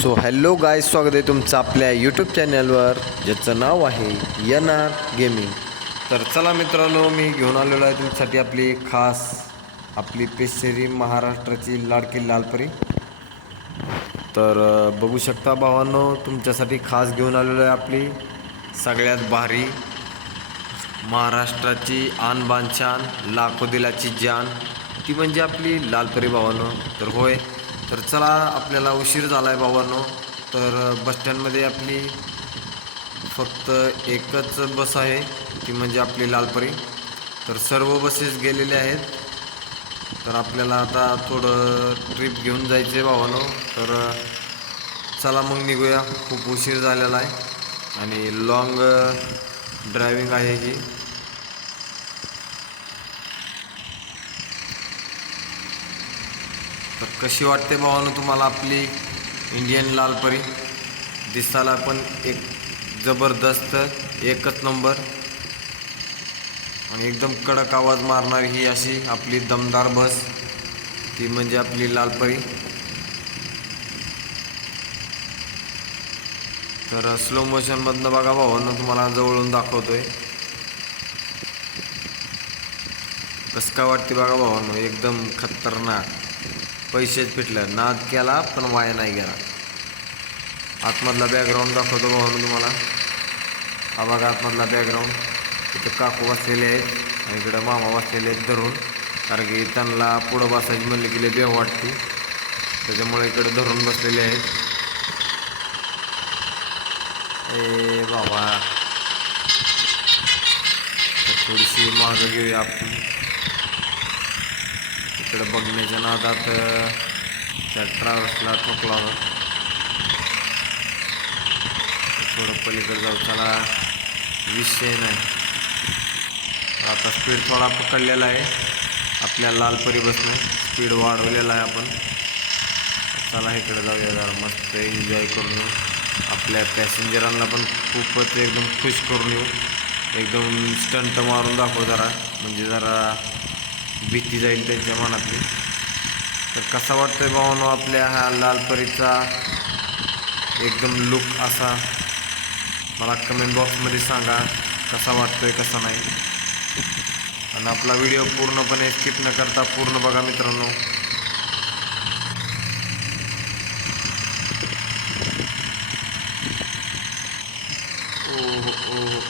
So hello गाय स्वागत आहे तुमचं आपल्या यूट्यूब चॅनलवर ज्याचं नाव आहे यन आर गेमिंग तर चला मित्रांनो मी घेऊन आलेलो आहे तुमच्यासाठी आपली खास आपली पेशेरी महाराष्ट्राची लाडकी लालपरी. तर बघू शकता भावांनो तुमच्यासाठी खास घेऊन आलेलो आहे आपली सगळ्यात भारी महाराष्ट्राची आन बान लाखो दिलाची जान. ती म्हणजे आपली लालपरी भावांनो. तर होय तर चला आपल्याला उशीर झाला आहे बाबांनो तर बसस्टँडमध्ये आपली फक्त एकच बस आहे ती म्हणजे आपली लालपरी. तर सर्व बसेस गेलेले आहेत. तर आपल्याला आता थोडं ट्रिप घेऊन जायचं आहे भावांनो. तर चला मग निघूया. खूप उशीर झालेला आहे. आणि लॉंग ड्रायविंग आहे ही. तर कशी वाटते भावानं तुम्हाला आपली इंडियन लालपरी? दिसायला पण एक जबरदस्त एकच नंबर आणि एकदम कडक आवाज मारणारी ही अशी आपली दमदार बस. ती म्हणजे आपली लालपरी. तर स्लो मोशनमधनं बघा भावानं तुम्हाला जवळून दाखवतोय. कसं काय वाटते बघा भावानं? एकदम खतरनाक. पैसेच पिटलं नाद केला पण वाया नाही गेला. आतमधला बॅकग्राऊंड दाखवतो भावानं तुम्हाला. हा बघा आतमधला बॅकग्राऊंड इथं काकू बसलेले आहेत आणि इकडं मामा बसलेले आहेत धरून. कारण की त्यांना पुढं बसायची म्हणले की लय बेव वाटते. त्याच्यामुळे इकडं धरून बसलेले आहेत. ए बाबा. थोडीशी मागं घेऊया आपण. इकडं बघण्याच्या नादात त्या ट्रॅव्हल्सला ठोकला होता. थोडं पलीकडे जाऊ त्याला विषय नाही. आता स्पीड थोडा पकडलेला आहे. आपल्या लालपरी बसनं स्पीड वाढवलेला आहे आपण. चला इकडे जाऊया जरा मस्त एन्जॉय करून येऊ. आपल्या पॅसेंजरांना पण खूपच एकदम खुश करून येऊ. एकदम स्टंट मारून दाखव जरा. म्हणजे जरा भीती जाईल त्यांच्या मनातली. तर कसा वाटतोय भावानो आपल्या हा लालपरीचा एकदम लुक असा? मला कमेंट बॉक्समध्ये सांगा कसा वाटतोय कसा नाही? आणि आपला व्हिडिओ पूर्णपणे स्किप न करता पूर्ण बघा मित्रांनो. ओ हो ओ हो.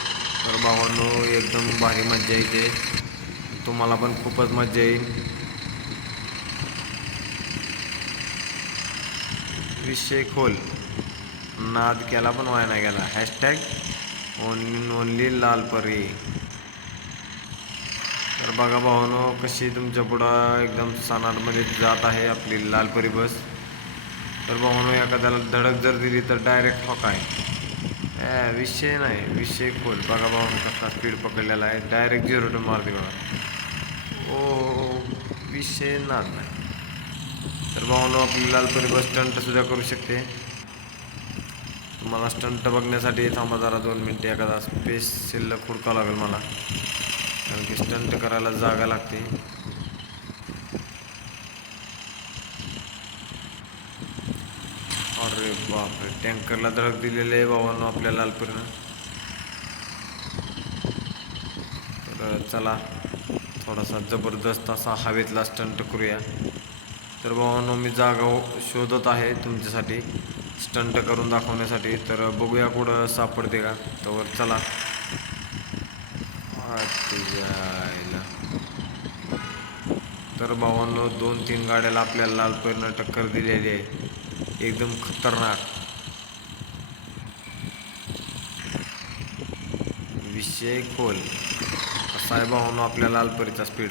तर भावांनो एकदम भारी मज्जा येते. तुम्हाला पण खूपच मजा येईल. विषय खोल. नाद केला पण वाया नाही गेला. हॅशटॅग ओनली ओनली लालपरी तर बघा भाऊनो कशी तुमच्या पुढं एकदम सणाडमध्ये जात आहे आपली लालपरी बस. तर भावानो एखाद्याला धडक जर दिली तर डायरेक्ट ठोक आहे. विषय नाही विषय खोल. बघा भाऊ कसा स्पीड पकडलेला आहे. डायरेक्ट झिरो टू मारते बघा. विषय नाद नाही तर भावानो आपली लालपरी बस स्टंटसुद्धा करू शकते. तुम्हाला स्टंट बघण्यासाठी थांबा जरा दोन मिनटे एखादा स्पेस शिल्लक हुडकावं लागेल मला. कारण की स्टंट करायला जागा लागते. अरे बापरे टँकरला धडक दिलेलं आहे भावांनो आपल्या लालपरीनं. तर चला. थोडासा जबरदस्त असा हवेतला स्टंट करूया. तर भावांनो मी जागा शोधत आहे तुमच्यासाठी. स्टंट करून दाखवण्यासाठी. तर बघूया कुठं सापडते का. तर चला. तर भावांनो दोन तीन गाड्याला आपल्याला लालपरीनं टक्कर दिलेली आहे. एकदम खतरनाक. विषय खोल. कसा आहे आपल्या लालपरीचा स्पीड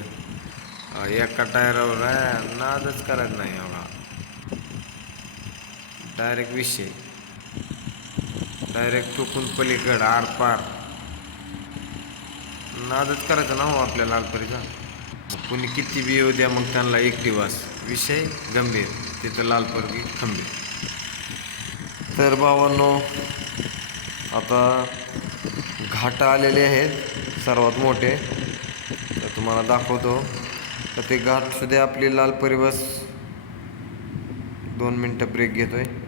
एका टायरावर आहे, नादच करायचं नाही एवढा. डायरेक्ट विषय. डायरेक्ट टोकून पलीकड आरपार नादच करायचा ना हो आपल्या लालपरीचा? कुणी किती बी येऊ द्या मग त्यांना एक दिवस विषय गंभीर. तिथं लालपरी खंबीर. तर भावांनो आता घाटा आलेले आहेत. सर्वात मोठे. तर तुम्हाला दाखवतो. तर ते घाट आपली लाल परिवस दोन मिनटं ब्रेक घेतो आहे